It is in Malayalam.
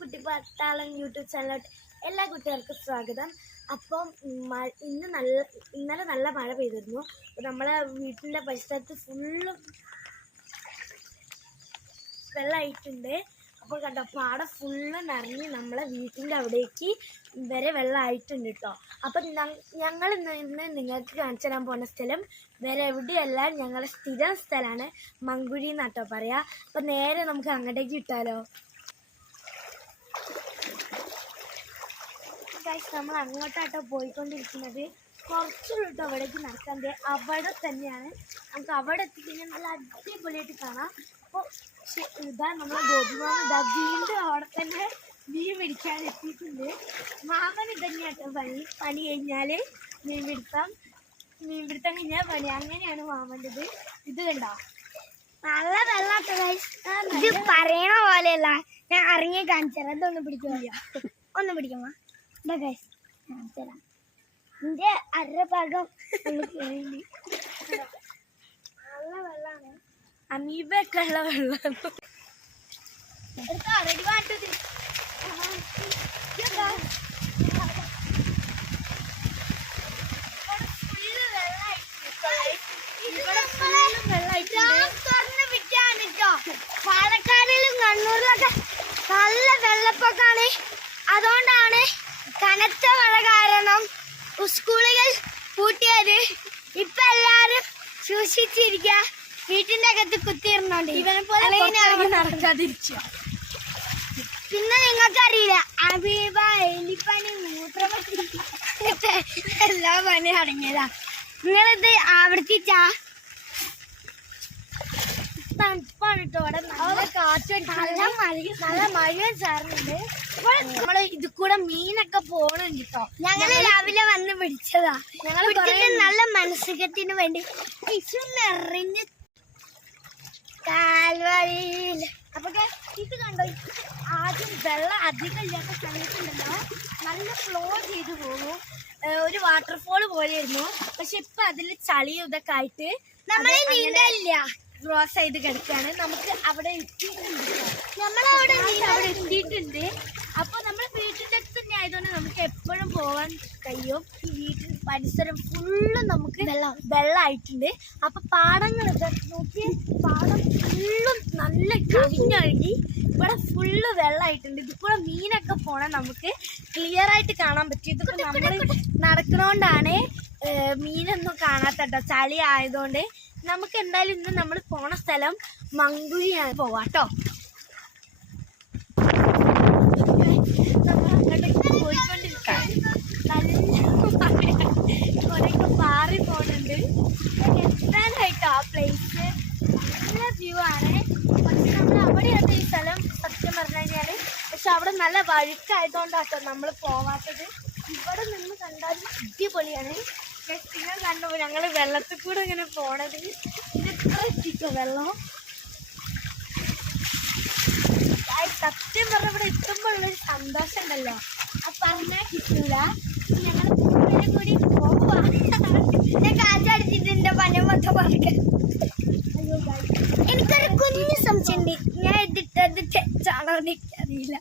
കുട്ടിപ്പട്ടാളം യൂട്യൂബ് ചാനലോട്ട് എല്ലാ കുട്ടികൾക്കും സ്വാഗതം. അപ്പം ഇന്നലെ നല്ല മഴ പെയ്തിരുന്നു. നമ്മളെ വീട്ടിൻ്റെ പരിസരത്ത് ഫുള്ളും വെള്ളമായിട്ടുണ്ട്. അപ്പോൾ കണ്ടോ, പാടം ഫുള്ള് നിറഞ്ഞ് നമ്മളെ വീട്ടിൻ്റെ അവിടേക്ക് വരെ വെള്ളമായിട്ടുണ്ട് കേട്ടോ. അപ്പം ഞങ്ങൾ ഇന്ന് നിങ്ങൾക്ക് കാണിച്ചു തരാൻ പോകുന്ന സ്ഥലം വേറെ എവിടെയല്ല, ഞങ്ങളുടെ സ്ഥിരം സ്ഥലമാണ്. മങ്കുഴി എന്നാട്ടോ പറയാ. അപ്പം നേരെ നമുക്ക് അങ്ങോട്ടേക്ക് വിട്ടാലോ. നമ്മൾ അങ്ങോട്ടാട്ടോ പോയിക്കൊണ്ടിരിക്കുന്നത്. കുറച്ചുള്ളൂ അവിടേക്ക് നടക്കാൻ. അവിടെ തന്നെയാണ്. നമുക്ക് അവിടെ എത്തിക്കഴിഞ്ഞാൽ നല്ല അടിപൊളിയായിട്ട് കാണാം. അപ്പോൾ ഇതാ നമ്മളെ ഗോപിമാമ ഇതാ വീണ്ടും അവിടെ തന്നെ മീൻ പിടിക്കാൻ എത്തിയിട്ടുണ്ട്. മാമൻ ഇതന്നെയാട്ടോ പണി കഴിഞ്ഞാൽ മീൻ പിടുത്തം കഴിഞ്ഞാൽ പണി. അങ്ങനെയാണ് മാമൻ്റെത്. ഇത് കണ്ടോ, നല്ല വെള്ളാട്ടോ. ഇത് പറയണ പോലെയല്ല, ഞാൻ ഇറങ്ങി കാണിച്ചാൽ അതൊന്നും പിടിക്കില്ല. ഒന്ന് പിടിക്കുമ്പോ കാണിച്ചുതരാം. എന്റെ അരഭാഗം നല്ല വെള്ളമാണ്. അമീബൊക്കെ ഉള്ള വെള്ളമാണ്. റെഡി വാട്ടത് പാലക്കാടിലും കണ്ണൂരിലൊക്കെ നല്ല വെള്ളപ്പൊക്കമാണ്. അതുകൊണ്ടാണ് കനത്ത മഴ കാരണം സ്കൂളുകൾ പൂട്ടിയത്. ഇപ്പൊ എല്ലാരും സൂക്ഷിച്ചിരിക്ക, വീട്ടിന്റെ അകത്ത് കുത്തിയിരുന്നോണ്ട് ഇവനെ പോലെ ഇറങ്ങി നടക്കാതിരിച്ചു. പിന്നെ നിങ്ങൾക്കറിയില്ല, അമീബ, എലിപ്പനി, മൂത്രപനി എല്ലാ പനി അടങ്ങിയതാ. നിങ്ങളിത് ആവർത്തിച്ചാ തണുപ്പാണ് കേട്ടോ. അവിടെ നല്ല കാറ്റും നല്ല മഴയും ചേർന്നുണ്ട്. അപ്പോൾ നമ്മള് ഇത് കൂടെ മീനൊക്കെ പോണുണ്ട് കേട്ടോ. ഞങ്ങള് രാവിലെ വന്ന് പിടിച്ചതാ. ഞങ്ങൾ നല്ല മനസ്സുഖത്തിന് വേണ്ടി നിറഞ്ഞ് കാൽവഴിയിൽ. അപ്പൊ ഇത് കണ്ടോ, ആദ്യം വെള്ളം അധികം ഇല്ലാത്ത സമയത്തുണ്ടല്ലോ നല്ല ഫ്ലോ ചെയ്തു പോകും. ഒരു വാട്ടർഫോൾ പോലെയായിരുന്നു. പക്ഷെ ഇപ്പൊ അതിൽ ചളിയും ഇതൊക്കെ ആയിട്ട് നമ്മളെ നീന്തലില്ല, ക്രോസ് ചെയ്ത് കിടക്കാണ്. നമുക്ക് അവിടെ എത്തിയിട്ടുണ്ട്. നമ്മളവിടെ എത്തിയിട്ടുണ്ട്. അപ്പൊ നമ്മളെ വീട്ടിന്റെ അടുത്ത് തന്നെ ആയതുകൊണ്ട് നമുക്ക് എപ്പോഴും പോവാൻ കഴിയും. ഈ വീട്ടിൽ പരിസരം ഫുള്ളും നമുക്ക് വെള്ളമായിട്ടുണ്ട്. അപ്പൊ പാടങ്ങൾ നോക്കി, പാടം ഫുള്ളും നല്ല കവിഞ്ഞൊഴുകി ഇവിടെ ഫുള്ള് വെള്ളമായിട്ടുണ്ട്. ഇത് കൂടെ മീനൊക്കെ പോണേ നമുക്ക് ക്ലിയർ ആയിട്ട് കാണാൻ പറ്റും. ഇതൊക്കെ നമ്മൾ നടക്കണോണ്ടാണ് മീനൊന്നും കാണാത്തട്ടോ, ചളി ആയതുകൊണ്ട്. നമുക്ക് എന്തായാലും ഇന്ന് നമ്മൾ പോണ സ്ഥലം മങ്കുഴിയാണ്. പോവാട്ടോ. നമ്മൾ അങ്ങോട്ടേക്ക് പോയിക്കൊണ്ടിരിക്കാം. കുറേയൊക്കെ മാറി പോകുന്നുണ്ട്. എത്താനായിട്ടോ ആ പ്ലേസ് നല്ല വ്യൂ ആണ്. പക്ഷെ നമ്മൾ അവിടെയാണ് ഈ സ്ഥലം സത്യം പറഞ്ഞു കഴിഞ്ഞാൽ. പക്ഷെ അവിടെ നല്ല വഴുക്കായതുകൊണ്ടാട്ടോ നമ്മൾ പോവാത്തത്. ഇവിടെ നിന്ന് കണ്ടാലും അടിപൊളിയാണ്. നിങ്ങൾ കണ്ടു ഞങ്ങൾ വെള്ളത്തിൽ കൂടെ ഇങ്ങനെ പോണത്. ഇതെത്ര എത്തിക്കോ വെള്ളം. സത്യം പറഞ്ഞ ഇവിടെ എത്തുമ്പോഴുള്ളൊരു സന്തോഷം ഉണ്ടല്ലോ, അത് പറഞ്ഞാൽ കിട്ടൂല. ഞങ്ങൾ കൂടി പോവാ. ഞാൻ കാറ്റടിച്ചിട്ട് എന്റെ പന മൊത്തം പറക്കാൻ. എനിക്കൊരു കുഞ്ഞു സംശയമുണ്ട്, ഞാൻ ഇതിട്ടത് തെറ്റാണോ എനിക്കറിയില്ല.